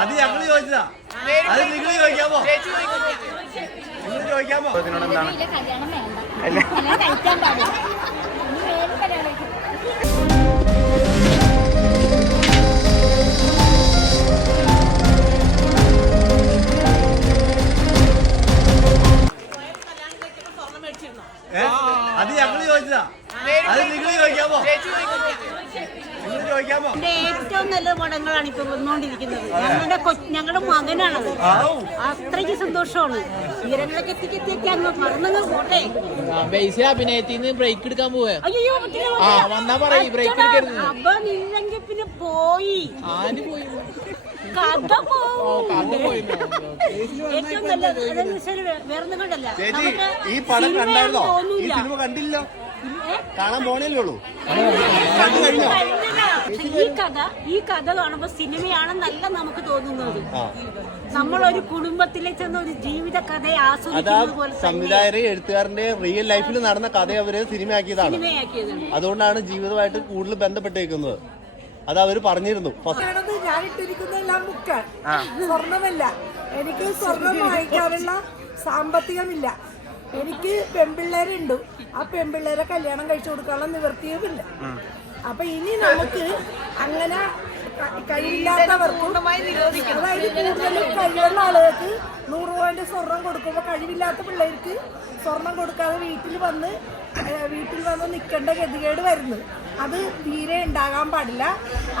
അത് ഞങ്ങള് ചോദിച്ചതാ. അത് നിങ്ങൾ ചോദിക്കാമോ? നിങ്ങൾ ചോദിക്കാമോ? എന്താണ് അത് ഞങ്ങള് ചോദിച്ചതാ. അത് നിങ്ങൾ ചോദിക്കാമോ? നിങ്ങൾ ചോദിക്കാമോ? ഏറ്റവും നല്ല പടങ്ങളാണ് ഇപ്പൊ വന്നുകൊണ്ടിരിക്കുന്നത്. ഞങ്ങളുടെ മകനാണത്. അത്രയ്ക്ക് സന്തോഷമാണ്. ഉയരങ്ങളൊക്കെ എത്തിക്കെത്തിയൊക്കെ അങ്ങ് മറന്നങ്ങ് പോട്ടെ. അഭിനയത്തിന് ബ്രേക്ക് എടുക്കാൻ പോവാ. അയ്യോ അപ്പൊ നിന്നെങ്കിൽ പിന്നെ പോയി കഥ പോയി. ഏറ്റവും നല്ലത് വേറൊന്നും കണ്ടല്ല. ഈ പടം കണ്ടായിരുന്നോ? ഈ സിനിമ കണ്ടില്ലോ? കാണാൻ പോണല്ലേ ഉള്ളൂ. ഈ കഥ കാണുമ്പോ സിനിമയാണെന്നല്ല നമുക്ക് തോന്നുന്നത്. നമ്മളൊരു കുടുംബത്തിലെ ചെന്ന ഒരു ജീവിത കഥയെ ആസ്വദിക്കുന്നത് പോലെ സംവിധായകരെ എഴുത്തുകാരന്റെ റിയൽ ലൈഫിൽ നടന്ന കഥ അവര് സിനിമയാക്കിയതാണ്. അതുകൊണ്ടാണ് ജീവിതമായിട്ട് കൂടുതൽ ബന്ധപ്പെട്ടേക്കുന്നത്. അത് അവര് പറഞ്ഞിരുന്നു. ഞാനിട്ടിരിക്കുന്നതെല്ലാം ബുക്ക് സ്വർണമല്ല. എനിക്ക് സ്വർണം വാങ്ങിക്കാനുള്ള സാമ്പത്തികമില്ല. എനിക്ക് പെൺപിള്ളേരുണ്ട്. ആ പെൺപിള്ളേരെ കല്യാണം കഴിച്ചു കൊടുക്കാനുള്ള നിവൃത്തിയുമില്ല. അപ്പൊ ഇനി നമുക്ക് അങ്ങനെ കഴിവില്ലാത്തവർക്കും, അതായത് കൂടുതലും കഴിവുള്ള ആളുകൾക്ക് 100 രൂപന്റെ സ്വർണം കൊടുക്കുമ്പോൾ കഴിവില്ലാത്ത പിള്ളേർക്ക് സ്വർണം കൊടുക്കാതെ വീട്ടിൽ വന്ന് നിൽക്കേണ്ട ഗതികേട് വരുന്നു. അത് തീരെ ഉണ്ടാകാൻ പാടില്ല.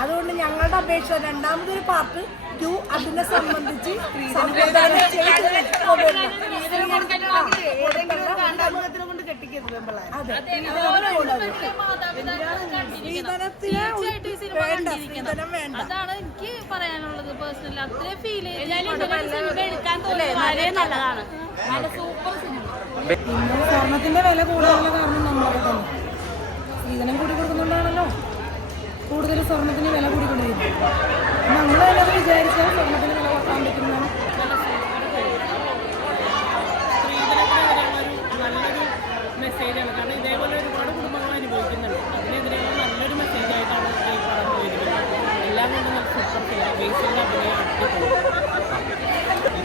അതുകൊണ്ട് ഞങ്ങളുടെ അപേക്ഷ രണ്ടാമതൊരു പാർട്ട് 2 അതിനെ സംബന്ധിച്ച് അതാണ് എനിക്ക് പറയാനുള്ളത്. പേഴ്സണലി അത്രേ ഫീൽ നല്ലതാണ്. പിന്നെ സ്വർണത്തിന്റെ വില കൂടുതലുള്ള കാരണം നമ്മളൊക്കെ തന്നെ സ്ത്രീധനം കൂടി കൊടുക്കുന്നുണ്ടാണല്ലോ കൂടുതൽ സ്വർണത്തിന് വില കൂടിക്കൊണ്ടിരിക്കുന്നത്. നമ്മൾ തന്നെ അത് വിചാരിച്ചാൽ സ്വർണത്തിന് വില കുറക്കാൻ പറ്റുന്നതാണ്. നല്ലൊരു മെസ്സേജാണ്. കാരണം ഇതേപോലെ ഒരുപാട് കുടുംബങ്ങൾ അനുഭവിക്കുന്നുണ്ട്. അതിനെതിരെയുള്ള നല്ലൊരു മെസ്സേജായിട്ടാണ് ഈ പടം പോയിരിക്കുന്നത്. എല്ലാം കൊണ്ടും നല്ല സൂപ്പർ ഫിലിം. ബേസിന്റെ അഭിനയം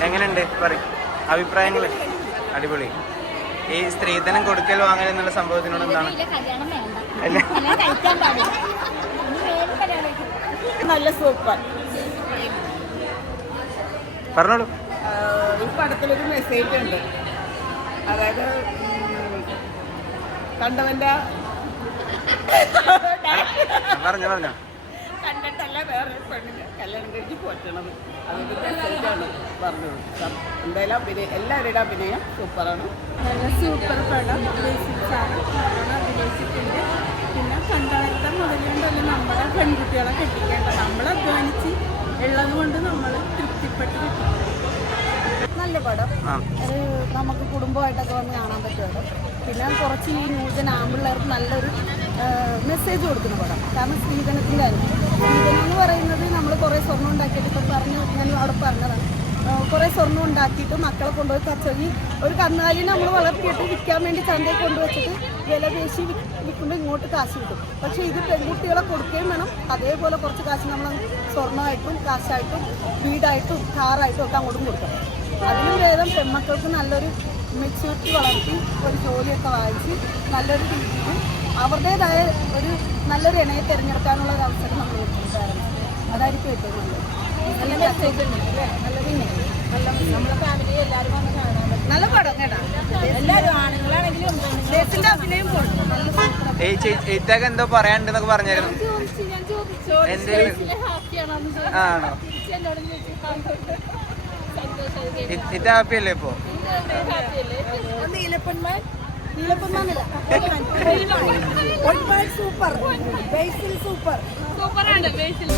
എങ്ങനെയുണ്ട് പറയും അഭിപ്രായങ്ങൾ? അടിപൊളി. ഈ സ്ത്രീധനം കൊടുക്കൽ വാങ്ങൽ എന്നുള്ള സംഭവത്തിനോട് എന്താണ്? നല്ല സൂപ്പർ. പറഞ്ഞോളൂ. ഈ പടത്തിലൊരു മെസ്സേജ് ഉണ്ട്. അതായത് കണ്ടവന്റെ പറഞ്ഞോ കണ്ടിട്ടല്ല വേറെ പെണ്ണിനെ കല്യാണം കഴിച്ച് പോറ്റണം. അതൊരു മെസ്സേജാണ് പറഞ്ഞത്. എന്തായാലും എല്ലാവരുടെ അഭിനയം സൂപ്പറാണ്. നല്ല സൂപ്പർ പടം. സാറ് അഭിനയിച്ചിട്ടുണ്ട്. പിന്നെ കണ്ടവരുടെ മുതലുകൊണ്ടല്ല നമ്മുടെ പെൺകുട്ടികളെ കെട്ടിക്കേണ്ട. നമ്മൾ അധ്വാനിച്ച് ഉള്ളത് കൊണ്ട് നമ്മൾ തൃപ്തിപ്പെട്ട് കിട്ടും. നല്ല പടം. നമുക്ക് കുടുംബമായിട്ടൊക്കെ വന്ന് കാണാൻ പറ്റുമല്ലോ. പിന്നെ കുറച്ച് ഈ ന്യൂജൻ ആമ്പിള്ളേർക്ക് നല്ലൊരു മെസ്സേജ് കൊടുക്കുന്ന പടം. കാരണം സ്ത്രീധനത്തിൻ്റെ കാര്യം. സ്ത്രീധനം എന്ന് പറയുന്നത് നമ്മൾ കുറേ സ്വർണ്ണം ഉണ്ടാക്കിയിട്ട് ഇപ്പം ഞാൻ അവിടെ പറഞ്ഞതാണ്. കുറേ സ്വർണ്ണം ഉണ്ടാക്കിയിട്ട് മക്കളെ കൊണ്ടുപോയി കച്ചവടി ഒരു കന്നാലിനെ നമ്മൾ വളർത്തിയിട്ട് വിൽക്കാൻ വേണ്ടി ചന്തയിൽ കൊണ്ടുവച്ചിട്ട് വില പേശി വിൽക്കുമ്പോൾ ഇങ്ങോട്ട് കാശ് കിട്ടും. പക്ഷേ ഇത് പെൺകുട്ടികളെ കൊടുക്കുകയും വേണം. അതേപോലെ കുറച്ച് കാശ് നമ്മൾ സ്വർണ്ണമായിട്ടും കാശായിട്ടും വീടായിട്ടും കാറായിട്ടും ഒക്കെ അങ്ങോട്ടും കൊടുക്കണം. അതിനും ഭേദം പെൺമക്കൾക്ക് നല്ലൊരു മെച്യൂരിറ്റി വളർത്തി ഒരു ജോലിയൊക്കെ വാങ്ങിച്ച് നല്ലൊരു രീതിയിൽ അവരുടേതായ ഒരു നല്ലൊരു ഇണയെ തിരഞ്ഞെടുക്കാനുള്ള ഒരു അവസരം നമ്മൾ കൊടുക്കാറുണ്ട്. അതായിരിക്കും ഏറ്റവും നല്ലത്. നല്ല മെസ്സേജ് ഉണ്ട്. നല്ല പിന്നെ നമ്മളെ ഫാമിലി എല്ലാവരും വന്ന് കാണാൻ പറ്റും. നല്ല പടം കേട്ടാ. എല്ലാവരും ആണുങ്ങളാണെങ്കിലും ദേശത്തിന്റെ അഭിനയം കൊടുക്കും. എന്തോ പറയാണ്ടെന്നൊക്കെ പറഞ്ഞായിരുന്നു. ആണോ? ഇത് ഹാപ്പി അല്ലേ ഇപ്പൊ? നീലപ്പന്മാൻ സൂപ്പർ. ബേസിൽ സൂപ്പർ. സൂപ്പറാണ് ബേസിൽ.